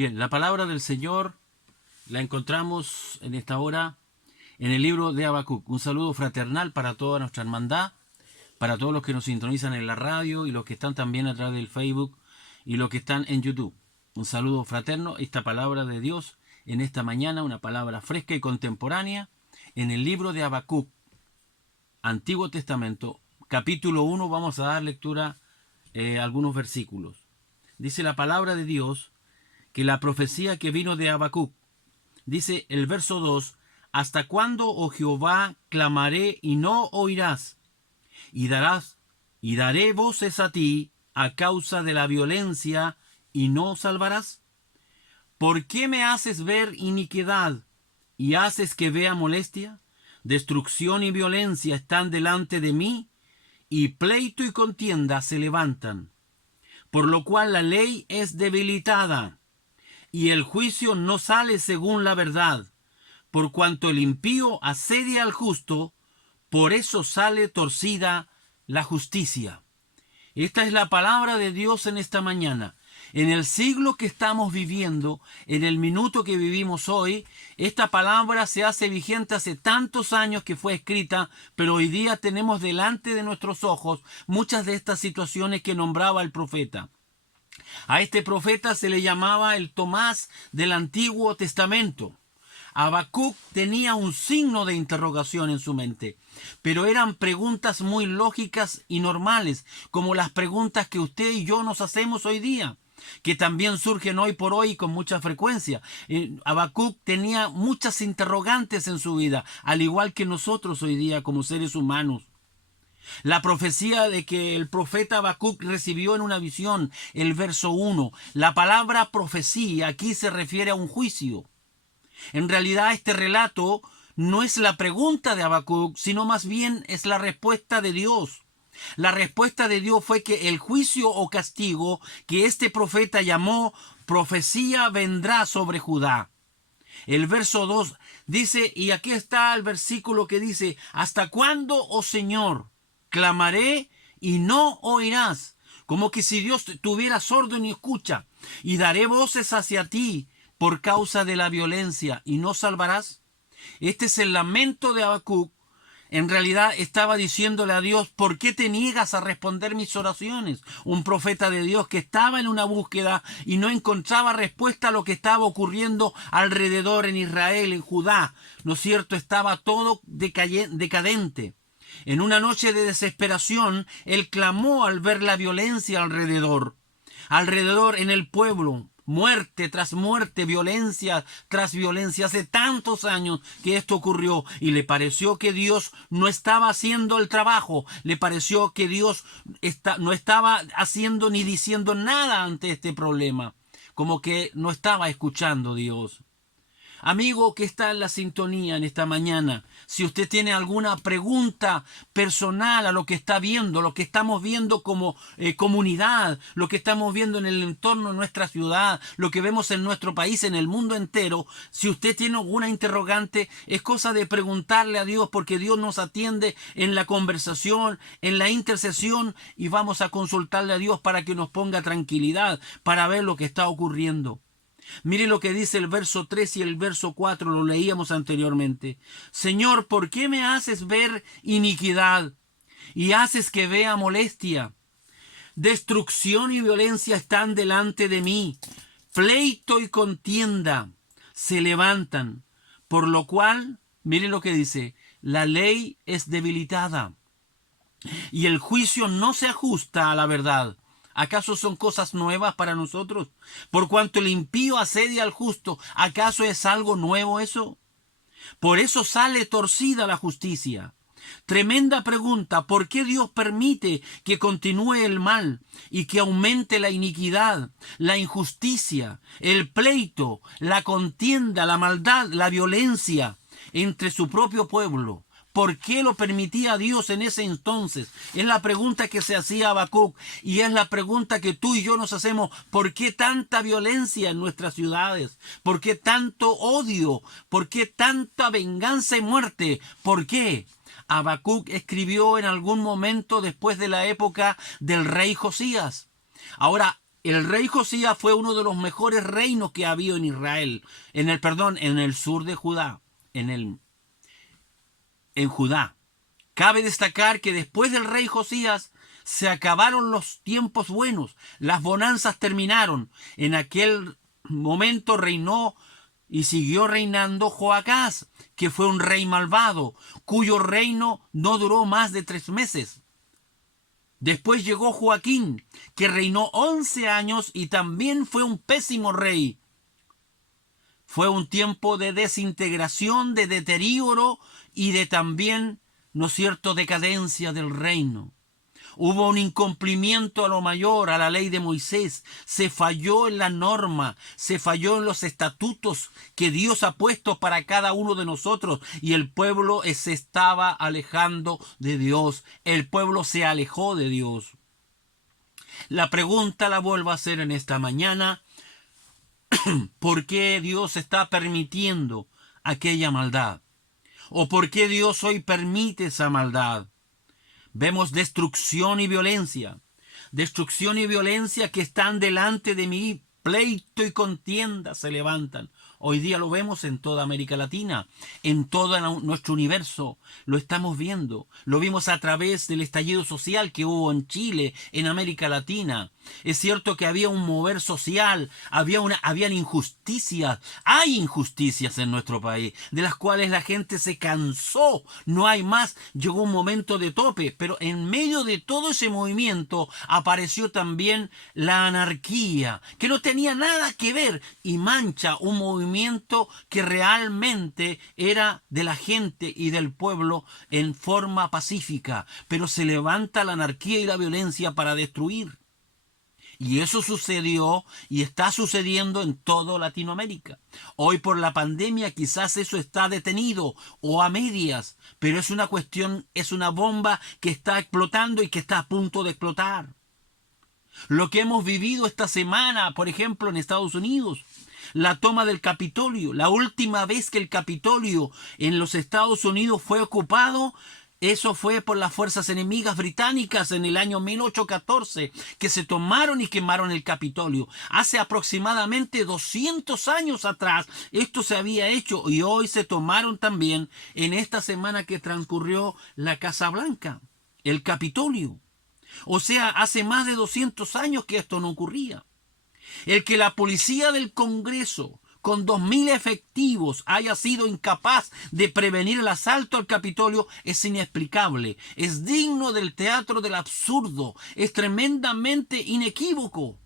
Bien, la palabra del Señor la encontramos en esta hora en el libro de Habacuc. Un saludo fraternal para toda nuestra hermandad, para todos los que nos sintonizan en la radio y los que están también a través del Facebook y los que están en YouTube. Un saludo fraterno. Esta palabra de Dios en esta mañana, una palabra fresca y contemporánea, en el libro de Habacuc, Antiguo Testamento, capítulo 1, vamos a dar lectura a algunos versículos. Dice la palabra de Dios que la profecía que vino de Habacuc, dice el verso 2, ¿hasta cuándo, oh Jehová, clamaré y no oirás? Y daré voces a ti a causa de la violencia y no salvarás. ¿Por qué me haces ver iniquidad y haces que vea molestia? Destrucción y violencia están delante de mí, y pleito y contienda se levantan. Por lo cual la ley es debilitada, y el juicio no sale según la verdad. Por cuanto el impío asedia al justo, por eso sale torcida la justicia. Esta es la palabra de Dios en esta mañana. En el siglo que estamos viviendo, en el minuto que vivimos hoy, esta palabra se hace vigente hace tantos años que fue escrita, pero hoy día tenemos delante de nuestros ojos muchas de estas situaciones que nombraba el profeta. A este profeta se le llamaba el Tomás del Antiguo Testamento. Habacuc tenía un signo de interrogación en su mente, pero eran preguntas muy lógicas y normales, como las preguntas que usted y yo nos hacemos hoy día, que también surgen hoy por hoy con mucha frecuencia. Habacuc tenía muchas interrogantes en su vida, al igual que nosotros hoy día como seres humanos. La profecía de que el profeta Habacuc recibió en una visión, el verso 1, la palabra profecía aquí se refiere a un juicio. En realidad este relato no es la pregunta de Habacuc, sino más bien es la respuesta de Dios. La respuesta de Dios fue que el juicio o castigo que este profeta llamó profecía vendrá sobre Judá. El verso 2 dice, y aquí está el versículo que dice, ¿hasta cuándo, oh Señor, clamaré y no oirás? Como que si Dios tuviera sordo ni escucha. Y daré voces hacia ti por causa de la violencia y no salvarás. Este es el lamento de Habacuc. En realidad estaba diciéndole a Dios, ¿por qué te niegas a responder mis oraciones? Un profeta de Dios que estaba en una búsqueda y no encontraba respuesta a lo que estaba ocurriendo alrededor en Israel, en Judá. ¿No es cierto? Estaba todo decadente. En una noche de desesperación, él clamó al ver la violencia alrededor en el pueblo. Muerte tras muerte, violencia tras violencia. Hace tantos años que esto ocurrió y le pareció que Dios no estaba haciendo el trabajo. Le pareció que Dios no estaba haciendo ni diciendo nada ante este problema. Como que no estaba escuchando Dios. Amigo que está en la sintonía en esta mañana, si usted tiene alguna pregunta personal a lo que está viendo, lo que estamos viendo como comunidad, lo que estamos viendo en el entorno de nuestra ciudad, lo que vemos en nuestro país, en el mundo entero, si usted tiene alguna interrogante, es cosa de preguntarle a Dios, porque Dios nos atiende en la conversación, en la intercesión, y vamos a consultarle a Dios para que nos ponga tranquilidad, para ver lo que está ocurriendo. Mire lo que dice el verso 3 y el verso 4, lo leíamos anteriormente. Señor, ¿por qué me haces ver iniquidad y haces que vea molestia? Destrucción y violencia están delante de mí. Pleito y contienda se levantan. Por lo cual, mire lo que dice, la ley es debilitada y el juicio no se ajusta a la verdad. ¿Acaso son cosas nuevas para nosotros? Por cuanto el impío asedia al justo, ¿acaso es algo nuevo eso? Por eso sale torcida la justicia. Tremenda pregunta, ¿por qué Dios permite que continúe el mal y que aumente la iniquidad, la injusticia, el pleito, la contienda, la maldad, la violencia entre su propio pueblo? ¿Por qué lo permitía Dios en ese entonces? Es la pregunta que se hacía Habacuc y es la pregunta que tú y yo nos hacemos. ¿Por qué tanta violencia en nuestras ciudades? ¿Por qué tanto odio? ¿Por qué tanta venganza y muerte? ¿Por qué? Habacuc escribió en algún momento después de la época del rey Josías. Ahora, El rey Josías fue uno de los mejores reinos que ha habido en Israel, en el sur de Judá, en Judá. Cabe destacar que después del rey Josías se acabaron los tiempos buenos, las bonanzas terminaron. En aquel momento reinó y siguió reinando Joacás, que fue un rey malvado, cuyo reino no duró más de 3 meses. Después llegó Joaquín, que reinó 11 años y también fue un pésimo rey. Fue un tiempo de desintegración, de deterioro y de también, ¿no es cierto?, decadencia del reino. Hubo un incumplimiento a lo mayor, a la ley de Moisés. Se falló en la norma, se falló en los estatutos que Dios ha puesto para cada uno de nosotros. Y el pueblo se estaba alejando de Dios. El pueblo se alejó de Dios. La pregunta la vuelvo a hacer en esta mañana. ¿Por qué Dios está permitiendo aquella maldad? ¿O por qué Dios hoy permite esa maldad? Vemos destrucción y violencia que están delante de mí, pleito y contienda se levantan. Hoy día lo vemos en toda América Latina, en todo nuestro universo, lo estamos viendo. Lo vimos a través del estallido social que hubo en Chile, en América Latina. Es cierto que había un mover social, habían injusticias, hay injusticias en nuestro país, de las cuales la gente se cansó, no hay más, llegó un momento de tope, pero en medio de todo ese movimiento apareció también la anarquía, que no tenía nada que ver y mancha un movimiento que realmente era de la gente y del pueblo en forma pacífica, pero se levanta la anarquía y la violencia para destruir. Y eso sucedió y está sucediendo en toda Latinoamérica. Hoy por la pandemia quizás eso está detenido o a medias, pero es una cuestión, es una bomba que está explotando y que está a punto de explotar. Lo que hemos vivido esta semana, por ejemplo, en Estados Unidos, la toma del Capitolio, la última vez que el Capitolio en los Estados Unidos fue ocupado, eso fue por las fuerzas enemigas británicas en el año 1814, que se tomaron y quemaron el Capitolio. Hace aproximadamente 200 años atrás esto se había hecho y hoy se tomaron también en esta semana que transcurrió la Casa Blanca, el Capitolio. O sea, hace más de 200 años que esto no ocurría. El que la policía del Congreso con 2.000 efectivos haya sido incapaz de prevenir el asalto al Capitolio es inexplicable, es digno del teatro del absurdo, es tremendamente inequívoco.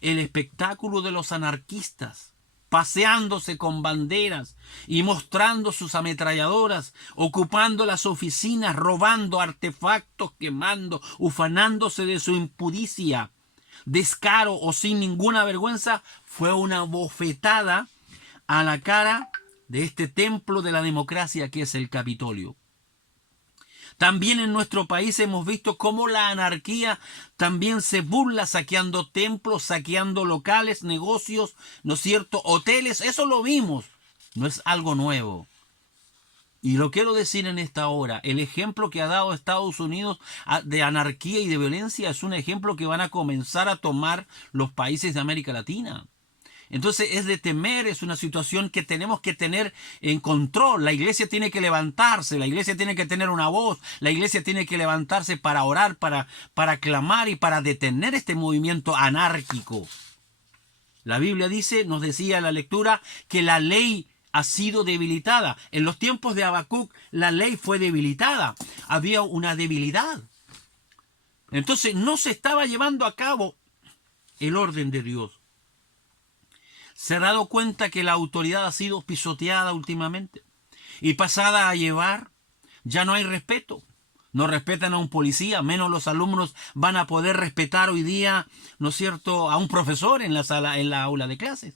El espectáculo de los anarquistas paseándose con banderas y mostrando sus ametralladoras, ocupando las oficinas, robando artefactos, quemando, ufanándose de su impudicia, descaro o sin ninguna vergüenza, fue una bofetada a la cara de este templo de la democracia que es el Capitolio. También en nuestro país hemos visto cómo la anarquía también se burla saqueando templos, saqueando locales, negocios, ¿no es cierto?, hoteles. Eso lo vimos, no es algo nuevo. Y lo quiero decir en esta hora, el ejemplo que ha dado Estados Unidos de anarquía y de violencia es un ejemplo que van a comenzar a tomar los países de América Latina. Entonces es de temer, es una situación que tenemos que tener en control. La iglesia tiene que levantarse, la iglesia tiene que tener una voz, la iglesia tiene que levantarse para orar, para clamar y para detener este movimiento anárquico. La Biblia dice, nos decía en la lectura, que la ley ha sido debilitada. En los tiempos de Habacuc la ley fue debilitada. Había una debilidad. Entonces no se estaba llevando a cabo el orden de Dios. ¿Se ha dado cuenta que la autoridad ha sido pisoteada últimamente y pasada a llevar? Ya no hay respeto. No respetan a un policía, menos los alumnos van a poder respetar hoy día, ¿no es cierto?, a un profesor en la aula de clases.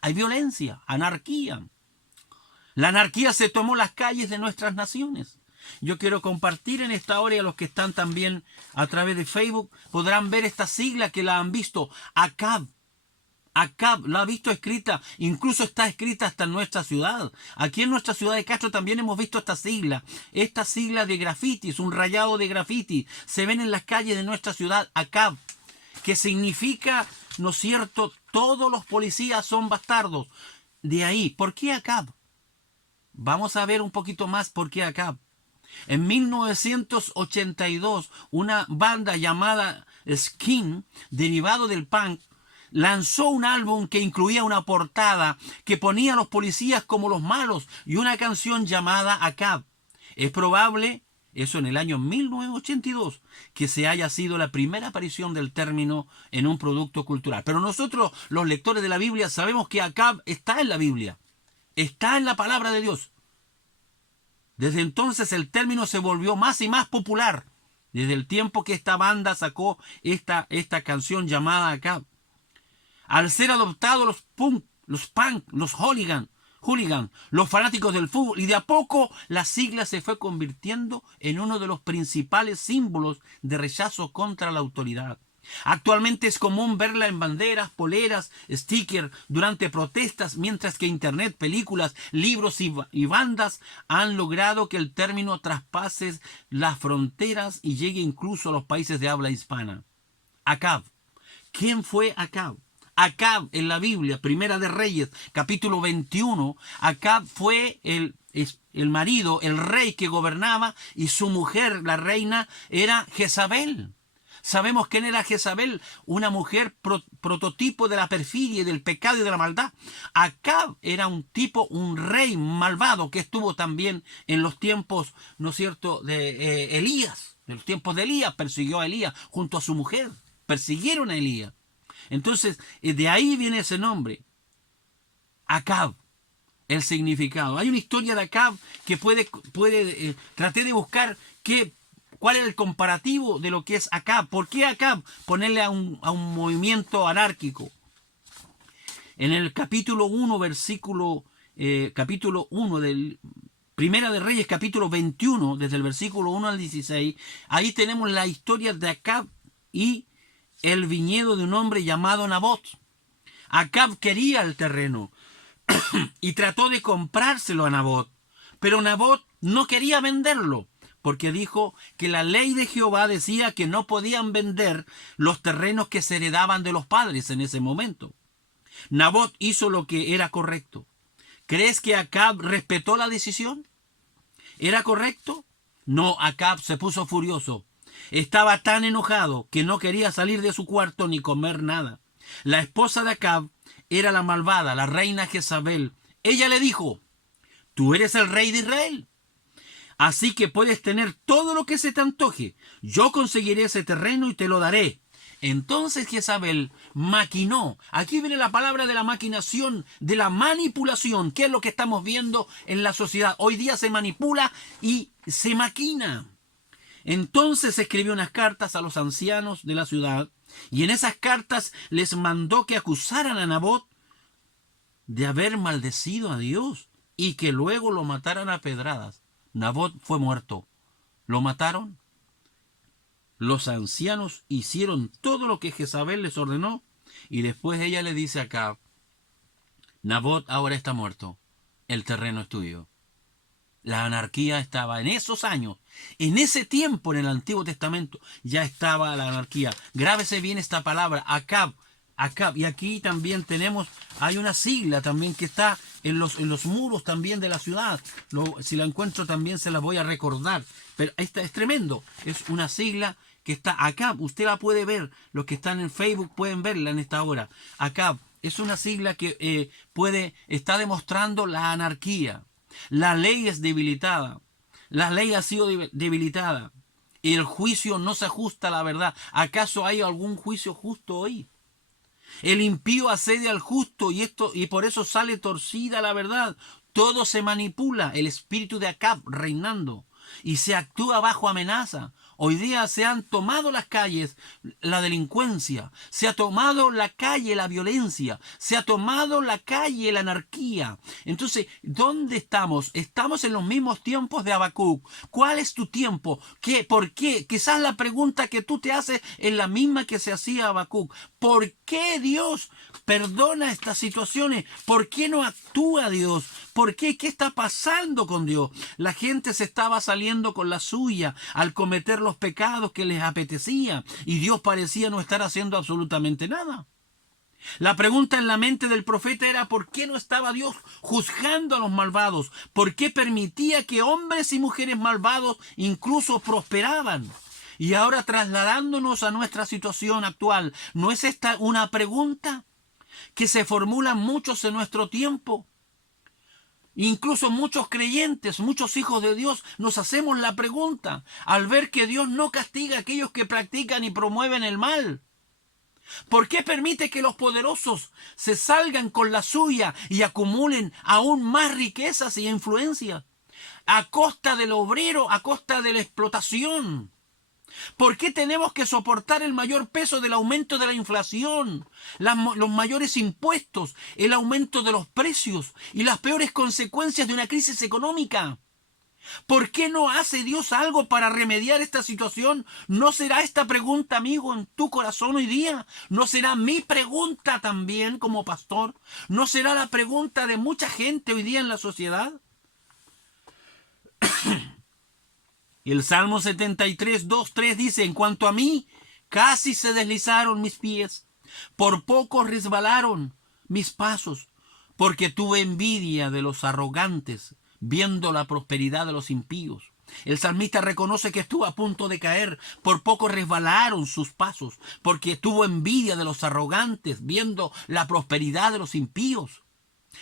Hay violencia, anarquía. La anarquía se tomó las calles de nuestras naciones. Yo quiero compartir en esta hora, y a los que están también a través de Facebook podrán ver esta sigla que la han visto, ACAB. ACAB, la ha visto escrita, incluso está escrita hasta en nuestra ciudad. Aquí en nuestra ciudad de Castro también hemos visto esta sigla de grafitis, un rayado de graffiti. Se ven en las calles de nuestra ciudad, ACAB. que significa, ¿no es cierto?, todos los policías son bastardos. De ahí, ¿por qué Acab? Vamos a ver un poquito más por qué Acab. En 1982, una banda llamada Skin, derivado del punk, lanzó un álbum que incluía una portada que ponía a los policías como los malos y una canción llamada Acab. Es probable, eso en el año 1982, que se haya sido la primera aparición del término en un producto cultural. Pero nosotros, los lectores de la Biblia, sabemos que Acab está en la Biblia, está en la palabra de Dios. Desde entonces el término se volvió más y más popular, desde el tiempo que esta banda sacó esta canción llamada Acab. Al ser adoptados los punk, los hooligan, los fanáticos del fútbol, y de a poco la sigla se fue convirtiendo en uno de los principales símbolos de rechazo contra la autoridad. Actualmente es común verla en banderas, poleras, stickers durante protestas, mientras que internet, películas, libros y bandas han logrado que el término traspase las fronteras y llegue incluso a los países de habla hispana. Acab. ¿Quién fue Acab? Acab en la Biblia, Primera de Reyes, capítulo 21, Acab fue el marido, el rey que gobernaba, y su mujer, la reina, era Jezabel. Sabemos quién era Jezabel, una mujer prototipo de la perfidia y del pecado y de la maldad. Acab era un rey malvado que estuvo también en los tiempos, ¿no es cierto?, de Elías. En los tiempos de Elías persiguió a Elías junto a su mujer. Persiguieron a Elías. Entonces, de ahí viene ese nombre. Acab, el significado. Hay una historia de Acab que traté de buscar cuál es el comparativo de lo que es Acab. ¿Por qué Acab? Ponerle a un movimiento anárquico. En el capítulo 1, capítulo 1 del Primera de Reyes, capítulo 21, desde el versículo 1 al 16, ahí tenemos la historia de Acab y el viñedo de un hombre llamado Nabot. Acab quería el terreno y trató de comprárselo a Nabot, pero Nabot no quería venderlo, porque dijo que la ley de Jehová decía que no podían vender los terrenos que se heredaban de los padres en ese momento. Nabot hizo lo que era correcto. ¿Crees que Acab respetó la decisión? ¿Era correcto? No, Acab se puso furioso. Estaba tan enojado que no quería salir de su cuarto ni comer nada. La esposa de Acab era la malvada, la reina Jezabel. Ella le dijo: «Tú eres el rey de Israel, así que puedes tener todo lo que se te antoje. Yo conseguiré ese terreno y te lo daré». Entonces Jezabel maquinó. Aquí viene la palabra de la maquinación, de la manipulación, que es lo que estamos viendo en la sociedad. Hoy día se manipula y se maquina. Entonces escribió unas cartas a los ancianos de la ciudad, y en esas cartas les mandó que acusaran a Nabot de haber maldecido a Dios y que luego lo mataran a pedradas. Nabot fue muerto. Lo mataron. Los ancianos hicieron todo lo que Jezabel les ordenó, y después ella le dice a Acab: «Nabot ahora está muerto. El terreno es tuyo». La anarquía estaba en esos años, en ese tiempo en el Antiguo Testamento, ya estaba la anarquía. Grábese bien esta palabra, Acab, Acab. Y aquí también hay una sigla también que está en los muros también de la ciudad. Si la encuentro también se la voy a recordar. Pero esta es tremendo, es una sigla que está Acab. Usted la puede ver, los que están en Facebook pueden verla en esta hora. Acab es una sigla que está demostrando la anarquía. La ley es debilitada. La ley ha sido debilitada. Y el juicio no se ajusta a la verdad. ¿Acaso hay algún juicio justo hoy? El impío asedia al justo y por eso sale torcida la verdad. Todo se manipula. El espíritu de Acab reinando. Y se actúa bajo amenaza. Hoy día se han tomado las calles la delincuencia, se ha tomado la calle la violencia, se ha tomado la calle la anarquía. Entonces, ¿dónde estamos? Estamos en los mismos tiempos de Habacuc. ¿Cuál es tu tiempo? ¿Por qué? Quizás la pregunta que tú te haces es la misma que se hacía Habacuc. ¿Por qué Dios perdona estas situaciones? ¿Por qué no actúa Dios? ¿Por qué? ¿Qué está pasando con Dios? La gente se estaba saliendo con la suya al cometer los pecados que les apetecía y Dios parecía no estar haciendo absolutamente nada. La pregunta en la mente del profeta era ¿por qué no estaba Dios juzgando a los malvados? ¿Por qué permitía que hombres y mujeres malvados incluso prosperaban? Y ahora trasladándonos a nuestra situación actual, ¿no es esta una pregunta que se formulan muchos en nuestro tiempo? Incluso muchos creyentes, muchos hijos de Dios, nos hacemos la pregunta al ver que Dios no castiga a aquellos que practican y promueven el mal. ¿Por qué permite que los poderosos se salgan con la suya y acumulen aún más riquezas y influencia a costa del obrero, a costa de la explotación? ¿Por qué tenemos que soportar el mayor peso del aumento de la inflación, los mayores impuestos, el aumento de los precios y las peores consecuencias de una crisis económica? ¿Por qué no hace Dios algo para remediar esta situación? ¿No será esta pregunta, amigo, en tu corazón hoy día? ¿No será mi pregunta también como pastor? ¿No será la pregunta de mucha gente hoy día en la sociedad? El Salmo 73, 2, 3 dice, en cuanto a mí, casi se deslizaron mis pies, por poco resbalaron mis pasos, porque tuve envidia de los arrogantes, viendo la prosperidad de los impíos. El salmista reconoce que estuvo a punto de caer, por poco resbalaron sus pasos, porque tuvo envidia de los arrogantes, viendo la prosperidad de los impíos.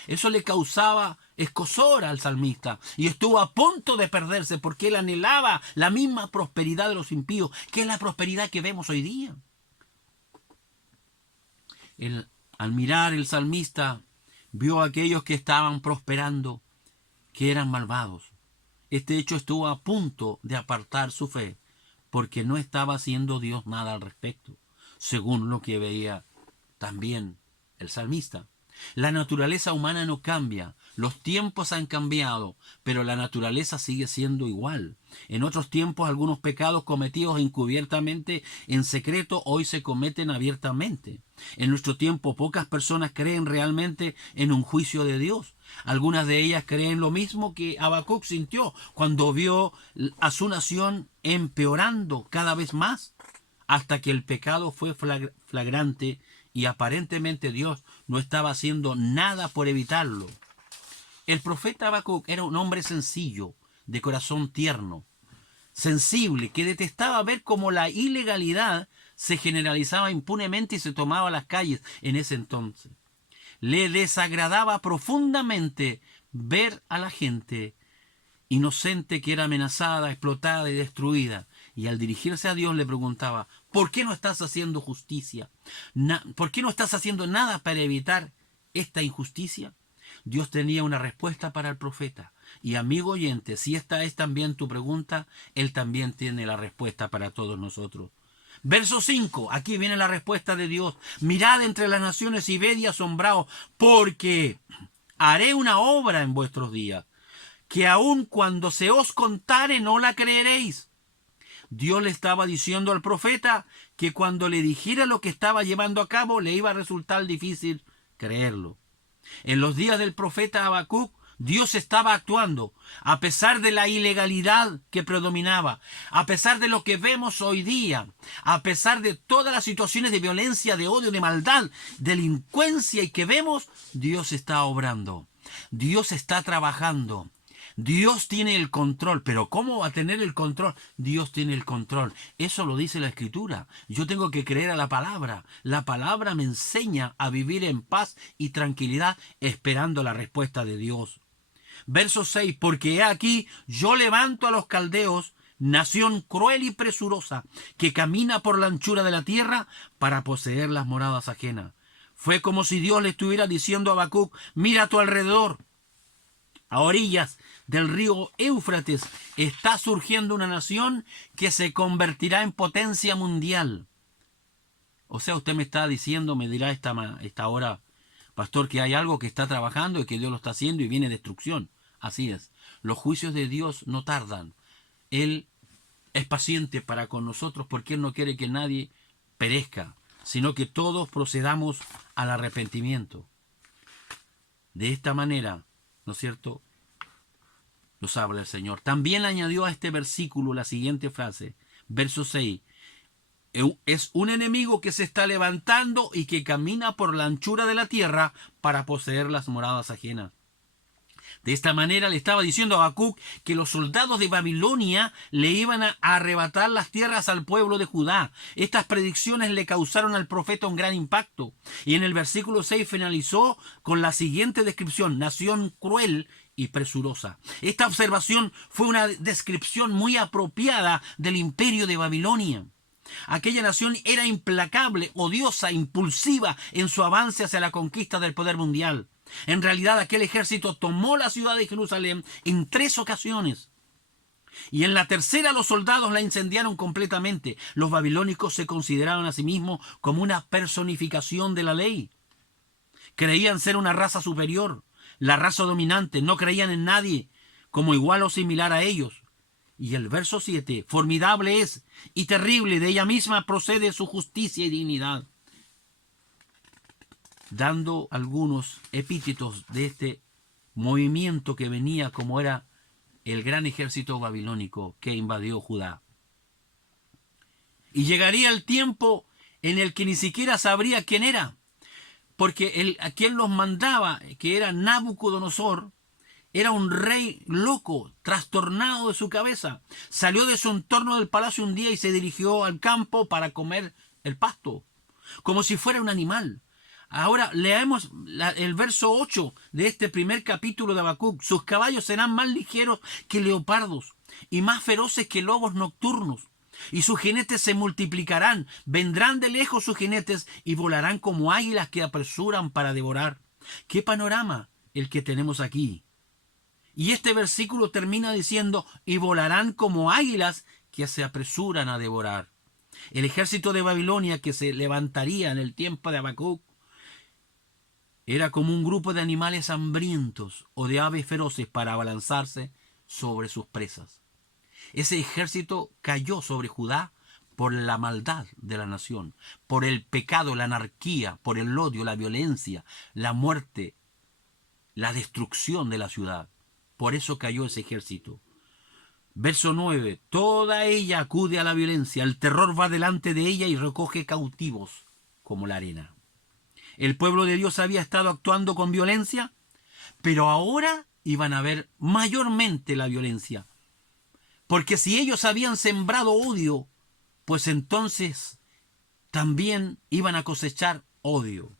Eso le causaba escozor al salmista y estuvo a punto de perderse porque él anhelaba la misma prosperidad de los impíos, que es la prosperidad que vemos hoy día. Al mirar el salmista vio a aquellos que estaban prosperando, que eran malvados. Este hecho estuvo a punto de apartar su fe porque no estaba haciendo Dios nada al respecto, según lo que veía también el salmista. La naturaleza humana no cambia, los tiempos han cambiado, pero la naturaleza sigue siendo igual. En otros tiempos algunos pecados cometidos encubiertamente en secreto hoy se cometen abiertamente. En nuestro tiempo pocas personas creen realmente en un juicio de Dios. Algunas de ellas creen lo mismo que Habacuc sintió cuando vio a su nación empeorando cada vez más, hasta que el pecado fue flagrante y aparentemente Dios no estaba haciendo nada por evitarlo. El profeta Habacuc era un hombre sencillo, de corazón tierno, sensible, que detestaba ver cómo la ilegalidad se generalizaba impunemente y se tomaba las calles en ese entonces. Le desagradaba profundamente ver a la gente inocente que era amenazada, explotada y destruida. Y al dirigirse a Dios le preguntaba, ¿por qué no estás haciendo justicia? ¿Por qué no estás haciendo nada para evitar esta injusticia? Dios tenía una respuesta para el profeta. Y amigo oyente, si esta es también tu pregunta, Él también tiene la respuesta para todos nosotros. Verso 5, aquí viene la respuesta de Dios. Mirad entre las naciones y ved y asombraos, porque haré una obra en vuestros días, que aun cuando se os contare no la creeréis. Dios le estaba diciendo al profeta que cuando le dijera lo que estaba llevando a cabo le iba a resultar difícil creerlo. En los días del profeta Habacuc, Dios estaba actuando, a pesar de la ilegalidad que predominaba, a pesar de lo que vemos hoy día, a pesar de todas las situaciones de violencia, de odio, de maldad, delincuencia y que vemos, Dios está obrando, Dios está trabajando. Dios tiene el control, pero ¿cómo va a tener el control? Dios tiene el control. Eso lo dice la Escritura. Yo tengo que creer a la palabra. La palabra me enseña a vivir en paz y tranquilidad esperando la respuesta de Dios. Verso 6, porque he aquí, yo levanto a los caldeos, nación cruel y presurosa, que camina por la anchura de la tierra para poseer las moradas ajenas. Fue como si Dios le estuviera diciendo a Habacuc, mira a tu alrededor. A orillas del río Éufrates está surgiendo una nación que se convertirá en potencia mundial. O sea, usted me está diciendo, me dirá esta hora, pastor, que hay algo que está trabajando y que Dios lo está haciendo y viene destrucción. Así es. Los juicios de Dios no tardan. Él es paciente para con nosotros porque Él no quiere que nadie perezca, sino que todos procedamos al arrepentimiento. De esta manera, ¿no es cierto?, nos habla el Señor. También añadió a este versículo la siguiente frase, Verso 6. Es un enemigo que se está levantando y que camina por la anchura de la tierra para poseer las moradas ajenas. De esta manera le estaba diciendo a Habacuc que los soldados de Babilonia le iban a arrebatar las tierras al pueblo de Judá. Estas predicciones le causaron al profeta un gran impacto. Y en el versículo 6 finalizó con la siguiente descripción: nación cruel y presurosa. Esta observación fue una descripción muy apropiada del imperio de Babilonia. Aquella nación era implacable, odiosa, impulsiva en su avance hacia la conquista del poder mundial. En realidad, aquel ejército tomó la ciudad de Jerusalén en 3 ocasiones. Y en la tercera los soldados la incendiaron completamente. Los babilónicos se consideraron a sí mismos como una personificación de la ley. Creían ser una raza superior, la raza dominante. No creían en nadie como igual o similar a ellos. Y el verso 7, formidable es y terrible, de ella misma procede su justicia y dignidad. Dando algunos epítetos de este movimiento que venía, como era el gran ejército babilónico que invadió Judá. Y llegaría el tiempo en el que ni siquiera sabría quién era, porque a quien los mandaba, que era Nabucodonosor, era un rey loco, trastornado de su cabeza. Salió de su entorno del palacio un día y se dirigió al campo para comer el pasto, como si fuera un animal. Ahora leemos el verso 8 de este primer capítulo de Habacuc. Sus caballos serán más ligeros que leopardos y más feroces que lobos nocturnos. Y sus jinetes se multiplicarán. Vendrán de lejos sus jinetes y volarán como águilas que apresuran para devorar. ¡Qué panorama el que tenemos aquí! Y este versículo termina diciendo: y volarán como águilas que se apresuran a devorar. El ejército de Babilonia que se levantaría en el tiempo de Habacuc era como un grupo de animales hambrientos o de aves feroces para abalanzarse sobre sus presas. Ese ejército cayó sobre Judá por la maldad de la nación, por el pecado, la anarquía, por el odio, la violencia, la muerte, la destrucción de la ciudad. Por eso cayó ese ejército. Verso 9. Toda ella acude a la violencia. El terror va delante de ella y recoge cautivos como la arena. El pueblo de Dios había estado actuando con violencia, pero ahora iban a ver mayormente la violencia. Porque si ellos habían sembrado odio, pues entonces también iban a cosechar odio.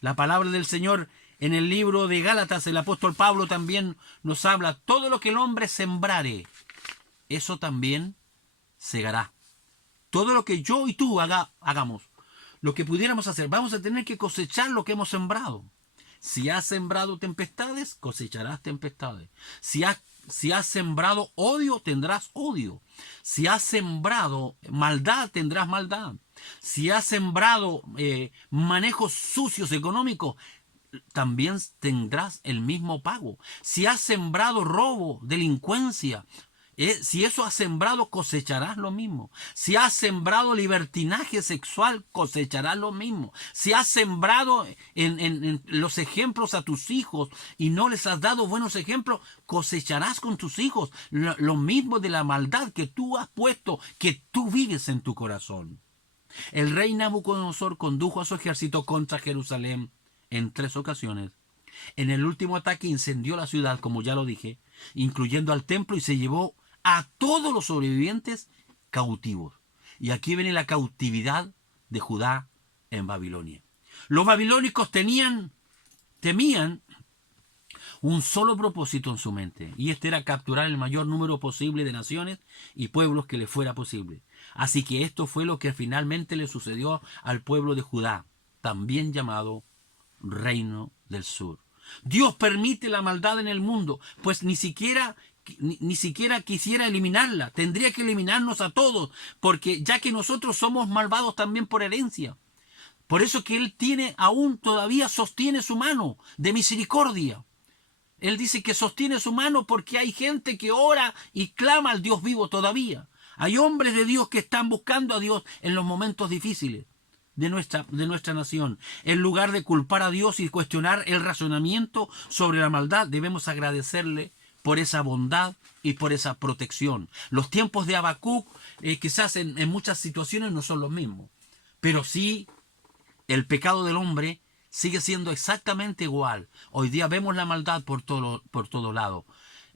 La palabra del Señor en el libro de Gálatas, el apóstol Pablo también nos habla: todo lo que el hombre sembrare, eso también segará. Todo lo que yo y tú hagamos, lo que pudiéramos hacer, vamos a tener que cosechar lo que hemos sembrado. Si has sembrado tempestades, cosecharás tempestades. Si has sembrado odio, tendrás odio. Si has sembrado maldad, tendrás maldad. Si has sembrado manejos sucios económicos, también tendrás el mismo pago. Si has sembrado robo, delincuencia, si eso has sembrado, cosecharás lo mismo. Si has sembrado libertinaje sexual, cosecharás lo mismo. Si has sembrado en los ejemplos a tus hijos y no les has dado buenos ejemplos, cosecharás con tus hijos lo mismo de la maldad que tú has puesto, que tú vives en tu corazón. El rey Nabucodonosor condujo a su ejército contra Jerusalén en 3 ocasiones. En el último ataque incendió la ciudad, como ya lo dije, incluyendo al templo, y se llevó a todos los sobrevivientes cautivos. Y aquí viene la cautividad de Judá en Babilonia. Los babilónicos temían un solo propósito en su mente, y este era capturar el mayor número posible de naciones y pueblos que les fuera posible. Así que esto fue lo que finalmente le sucedió al pueblo de Judá, también llamado Reino del Sur. Dios permite la maldad en el mundo, pues ni siquiera quisiera eliminarla. Tendría que eliminarnos a todos, porque ya que nosotros somos malvados también por herencia. Por eso que Él todavía sostiene su mano de misericordia. Él dice que sostiene su mano porque hay gente que ora y clama al Dios vivo todavía. Hay hombres de Dios que están buscando a Dios en los momentos difíciles de nuestra nación. En lugar de culpar a Dios y cuestionar el razonamiento sobre la maldad, debemos agradecerle por esa bondad y por esa protección. Los tiempos de Habacuc quizás en muchas situaciones no son los mismos, pero sí el pecado del hombre sigue siendo exactamente igual. Hoy día vemos la maldad por todo lado.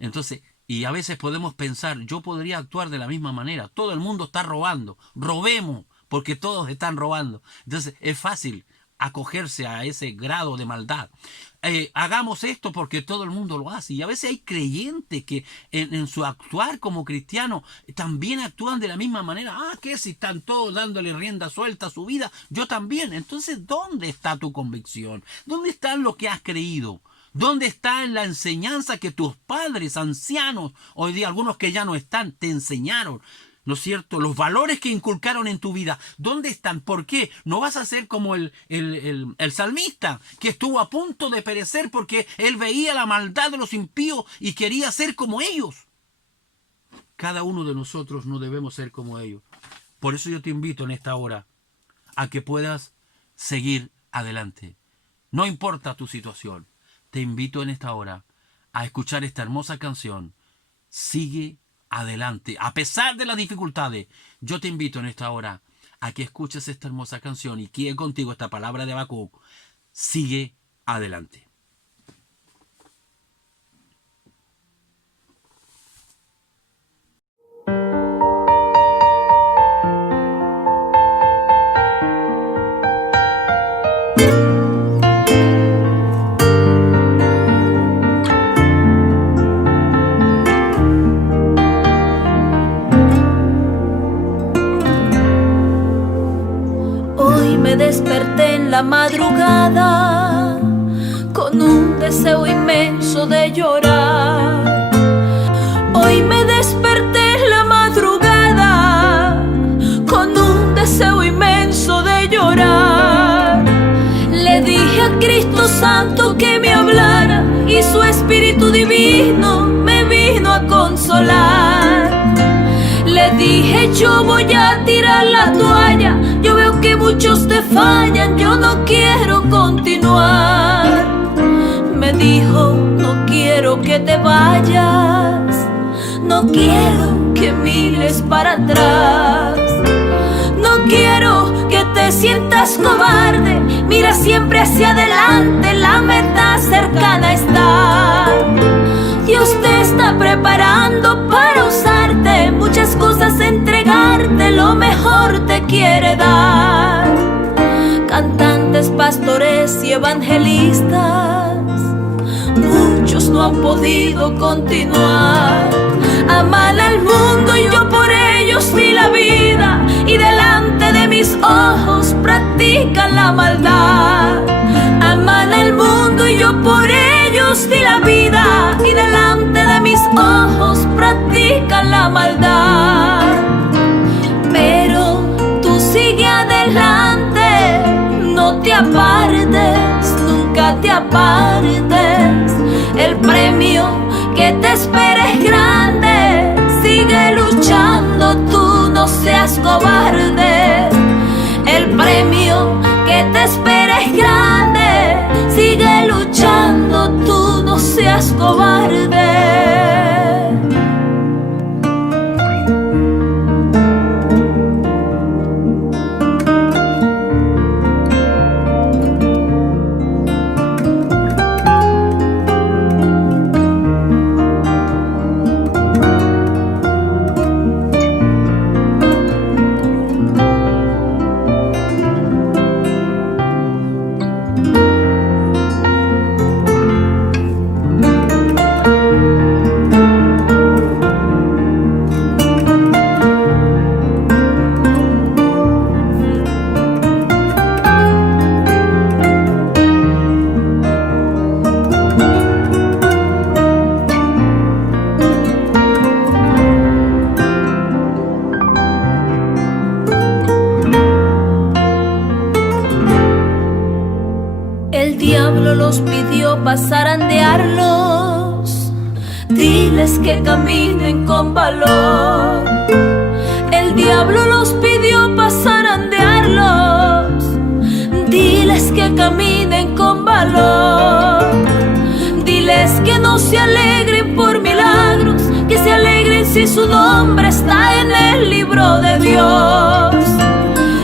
Entonces, y a veces podemos pensar, yo podría actuar de la misma manera. Todo el mundo está robando. Robemos, porque todos están robando. Entonces, es fácil acogerse a ese grado de maldad. Hagamos esto porque todo el mundo lo hace. Y a veces hay creyentes que en su actuar como cristianos también actúan de la misma manera. ¿Qué si están todos dándole rienda suelta a su vida? Yo también. Entonces, ¿dónde está tu convicción? ¿Dónde está lo que has creído? ¿Dónde está la enseñanza que tus padres ancianos, hoy día algunos que ya no están, te enseñaron? ¿No es cierto? Los valores que inculcaron en tu vida, ¿dónde están? ¿Por qué? No vas a ser como el salmista, que estuvo a punto de perecer porque él veía la maldad de los impíos y quería ser como ellos. Cada uno de nosotros no debemos ser como ellos. Por eso yo te invito en esta hora a que puedas seguir adelante. No importa tu situación. Te invito en esta hora a escuchar esta hermosa canción. Sigue adelante. A pesar de las dificultades, yo te invito en esta hora a que escuches esta hermosa canción y guíe contigo esta palabra de Habacuc. Sigue adelante. Desperté en la madrugada con un deseo inmenso de llorar. Hoy me desperté en la madrugada con un deseo inmenso de llorar. Le dije a Cristo Santo que me hablara y su Espíritu Divino me vino a consolar. Le dije, yo voy a tirar la toalla, yo veo que muchos te fallan, yo no quiero continuar. Me dijo, no quiero que te vayas, no quiero que mires para atrás, no quiero que te sientas cobarde, mira siempre hacia adelante, la meta cercana está. Dios te está preparando para usarte, muchas cosas entregarte, lo mejor te quiere dar. Cantantes, pastores y evangelistas, muchos no han podido continuar. Aman al mundo y yo por ellos di la vida, y delante de mis ojos practican la maldad. Aman al mundo y yo por ellos di la vida, y delante de mis ojos practican la maldad. Pero tú sigue adelante, no te apartes, nunca te apartes. El premio que te espera es grande, sigue luchando, tú no seas cobarde. El premio que te espera es grande, sigue luchando, tú no seas cobarde. Zarandearlos, diles que caminen con valor. El diablo los pidió para zarandearlos, diles que caminen con valor. Diles que no se alegren por milagros, si su nombre está en el libro de Dios.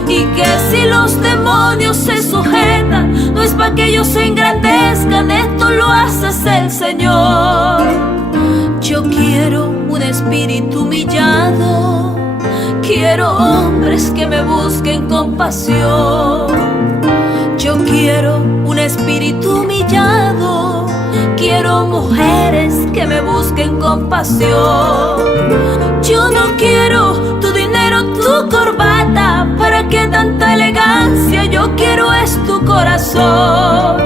Y que si los demonios se sujetan, no es para que ellos se engrandezcan, esto lo hace el Señor. Yo quiero un espíritu humillado, quiero hombres que me busquen con pasión. Yo quiero un espíritu humillado, quiero mujeres que me busquen con pasión. Yo no quiero tu dinero, tu corbata, ¿para qué tanta elegancia? Yo quiero es tu corazón.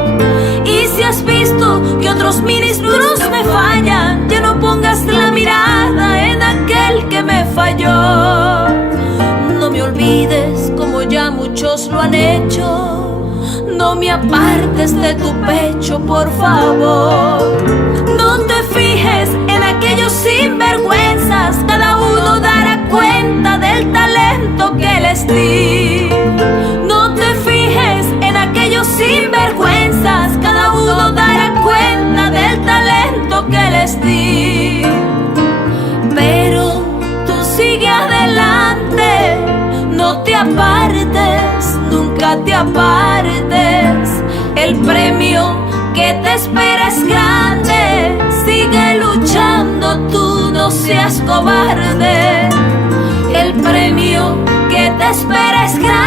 Y si has visto que otros ministros me fallan, ya no pongas la mirada en aquel que me falló. No me olvides como ya muchos lo han hecho, no me apartes de tu pecho, por favor. No te fijes en aquellos sinvergüenzas, cada uno dará cuenta del talento que les di. No te fijes en aquellos sinvergüenzas, cada uno dará cuenta del talento que les di. Pero tú sigue adelante, no te apartes, nunca te apartes. El premio que te espera es grande, sigue luchando, tú no seas cobarde. El premio que te espera es grande.